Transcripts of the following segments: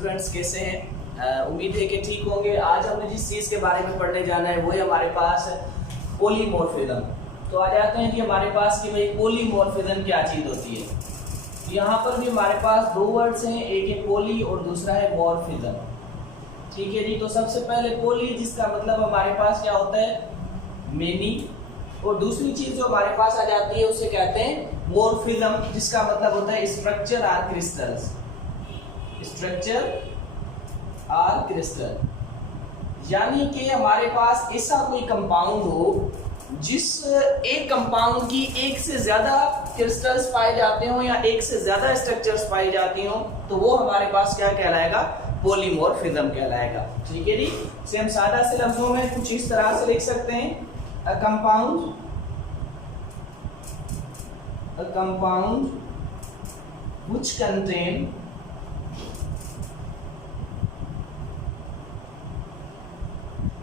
Students कैसे हैं? उम्मीद है कि ठीक होंगे। आज हमने जिस चीज़ के बारे में पढ़ने जाना है वो है हमारे पास पॉलीमॉर्फिज्म। तो आ जाते हैं कि हमारे पास कि भाई पॉलीमॉर्फिज्म क्या चीज़ होती है। तो यहाँ पर भी हमारे पास दो वर्ड्स हैं, एक है पॉली और दूसरा है मॉर्फिज्म। ठीक है जी। तो सबसे पहले पॉली, जिसका मतलब हमारे पास क्या होता है, मेनी, और दूसरी चीज जो हमारे पास आ जाती है उसे कहते हैं मॉर्फिज्म, जिसका मतलब होता है structure or crystals. Structure or crystal, यानी कि हमारे पास ऐसा कोई कंपाउंड हो जिस एक कंपाउंड की एक से ज्यादा क्रिस्टल्स पाए जाते हो या एक से ज्यादा स्ट्रक्चर्स पाई जाती हो, तो वो हमारे पास क्या कहलाएगा, पॉलीमॉर्फिज्म कहलाएगा। ठीक है जी। इसे हम सादा से लफ्जों में कुछ इस तरह से लिख सकते हैं, a compound which contain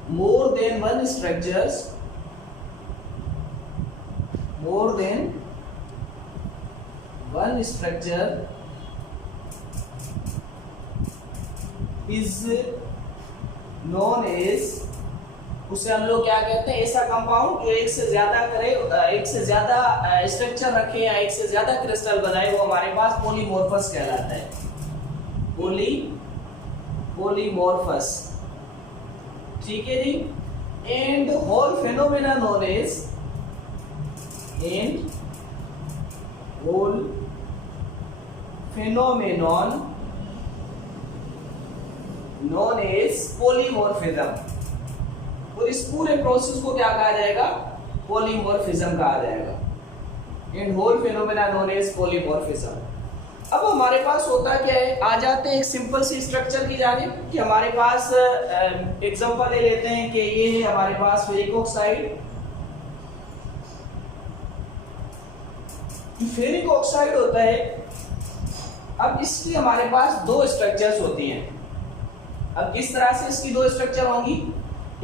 more than one structure is known as, उसे हम लोग क्या कहते हैं, ऐसा कंपाउंड जो एक से ज्यादा करे, एक से ज्यादा स्ट्रक्चर रखे या एक से ज्यादा क्रिस्टल बनाए, वो हमारे पास पॉलीमॉर्फस कहलाता है। पॉलीमॉर्फस। ठीक है जी। And whole phenomenon known as polymorphism. और इस पूरे प्रोसेस को क्या कहा जाएगा, पॉलीमॉर्फिज्म कहा जाएगा। And whole phenomena known as polymorphism. अब हमारे पास होता क्या है, आ जाते हैं एक सिंपल सी स्ट्रक्चर की जानिब कि हमारे पास एग्जांपल ले लेते हैं कि ये है हमारे पास फेरिक ऑक्साइड। फेरिक ऑक्साइड होता है, अब इसकी हमारे पास दो स्ट्रक्चर्स होती हैं। अब किस तरह से इसकी दो स्ट्रक्चर होंगी,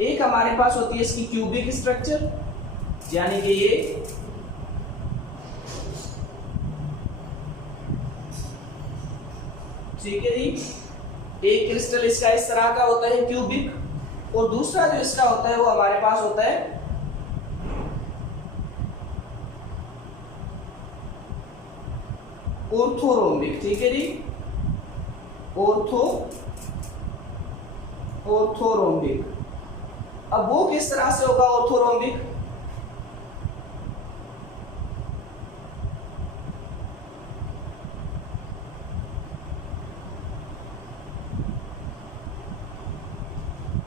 एक हमारे पास होती है इसकी क्यूबिक स्ट्रक्चर, यानी कि ये ठीक है जी, एक क्रिस्टल इसका इस तरह का होता है क्यूबिक, और दूसरा जो इसका होता है वो हमारे पास होता है ऑर्थोरोम्बिक। ठीक है जी, ऑर्थोरोम्बिक। अब वो किस तरह से होगा ऑर्थोरोम्बिक,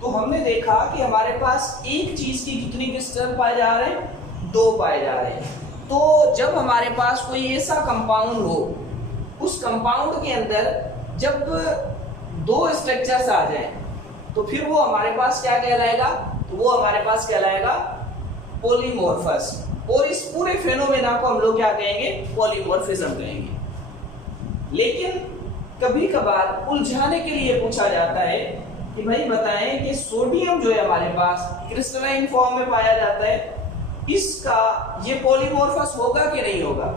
तो हमने देखा कि हमारे पास एक चीज की कितनी क्रिस्टल पाए जा रहे हैं, दो पाए जा रहे हैं। तो जब हमारे पास कोई ऐसा कंपाउंड हो, उस कंपाउंड के अंदर जब दो स्ट्रक्चर्स आ जाएं, तो फिर वो हमारे पास क्या कहलाएगा, तो वो हमारे पास कहलाएगा पॉलीमॉर्फस। और इस पूरे फेनोमेना को हम लोग क्या कहेंगे, पॉलीमॉर्फिज्म कहेंगे। लेकिन कभी कभार उलझाने के लिए पूछा जाता है कि भाई बताएं कि सोडियम जो है हमारे पास क्रिस्टलाइन फॉर्म में पाया जाता है, इसका ये पॉलीमॉर्फस होगा कि नहीं होगा,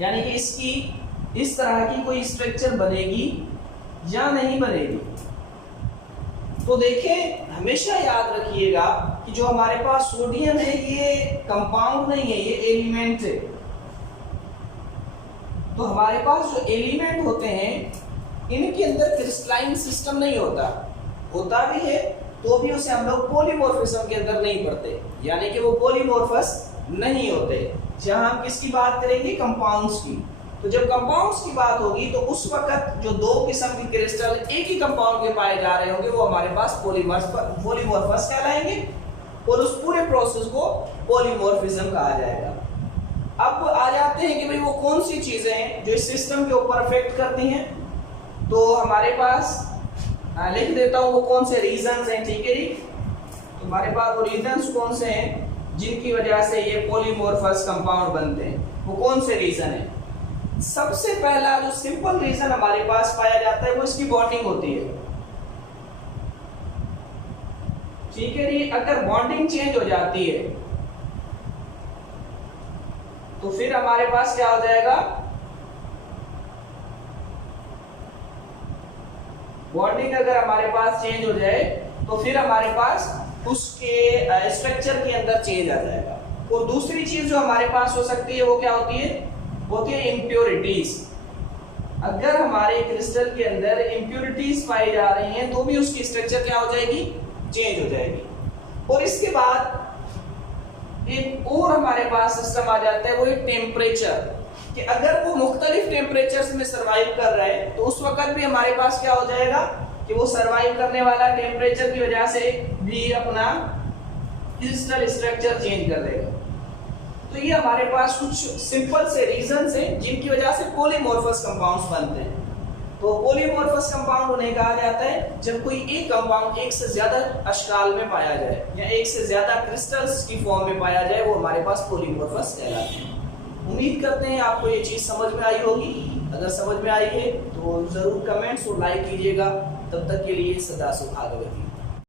यानी कि इसकी इस तरह की कोई स्ट्रक्चर बनेगी या नहीं बनेगी। तो देखें, हमेशा याद रखिएगा कि जो हमारे पास सोडियम है ये कंपाउंड नहीं है, ये एलिमेंट है। तो हमारे पास जो एलिमेंट होते हैं इनके अंदर क्रिस्टलाइन सिस्टम नहीं होता भी है तो भी उसे हम लोग पॉलीमॉर्फिज्म के अंदर नहीं पढ़ते, यानी कि वो पॉलीमॉर्फस नहीं होते। जहां हम किसकी बात करेंगे, कंपाउंड्स की। तो जब कंपाउंड्स की बात होगी तो उस वक्त जो दो किस्म की क्रिस्टल एक ही कंपाउंड के पाए जा रहे होंगे वो हमारे पास पॉलीमॉर्फस कहलाएंगे, और उस पूरे प्रोसेस को पॉलीमॉर्फिज्म कहा जाएगा। अब आ जाते हैं कि भाई वो कौन सी चीजें हैं जो इस सिस्टम के ऊपर अफेक्ट करती हैं। तो हमारे पास लिख देता हूं वो कौन से रीजंस हैं। ठीक है जी। तो हमारे पास वो रीजंस कौन से हैं जिनकी वजह से ये पॉलीमॉर्फस कंपाउंड बनते हैं, वो कौन से रीजन है। सबसे पहला जो सिंपल रीजन हमारे पास पाया जाता है वो इसकी बॉन्डिंग होती है। ठीक है जी। अगर बॉन्डिंग चेंज हो जाती है तो फिर हमारे पास क्या हो जाएगा, बॉन्डिंग अगर हमारे पास चेंज हो जाए तो फिर हमारे पास उसके स्ट्रक्चर के अंदर चेंज आ जाएगा। और दूसरी चीज जो हमारे पास हो सकती है वो क्या होती है? होती है इम्प्योरिटीज। अगर हमारे क्रिस्टल के अंदर इम्प्योरिटीज पाई जा रही हैं तो भी उसकी स्ट्रक्चर क्या हो जाएगी? चेंज हो जाएगी। और इसके बाद एक और हमारे पास सिस्टम आ जाता है, वो है टेम्परेचर, कि अगर वो मुख्तलिफ टेम्परेचर्स में सर्वाइव कर रहे हैं तो उस वक्त भी हमारे पास क्या हो जाएगा कि वो सर्वाइव करने वाला टेम्परेचर की वजह से भी अपना क्रिस्टल स्ट्रक्चर चेंज कर देगा। तो ये हमारे पास कुछ सिंपल से रीजंस हैं जिनकी वजह से पॉलीमॉर्फस कंपाउंड्स बनते हैं। तो पॉलीमॉर्फस कंपाउंड उन्हें कहा जाता है जब कोई एक कंपाउंड एक से ज्यादा अशकाल में पाया जाए या एक से ज्यादा क्रिस्टल्स की फॉर्म में पाया जाए, वो हमारे पास पॉलीमॉर्फस कहलाते हैं। उम्मीद करते हैं आपको ये चीज समझ में आई होगी। अगर समझ में आई है तो जरूर कमेंट्स और लाइक कीजिएगा। तब तक के लिए सदा सुहागवती।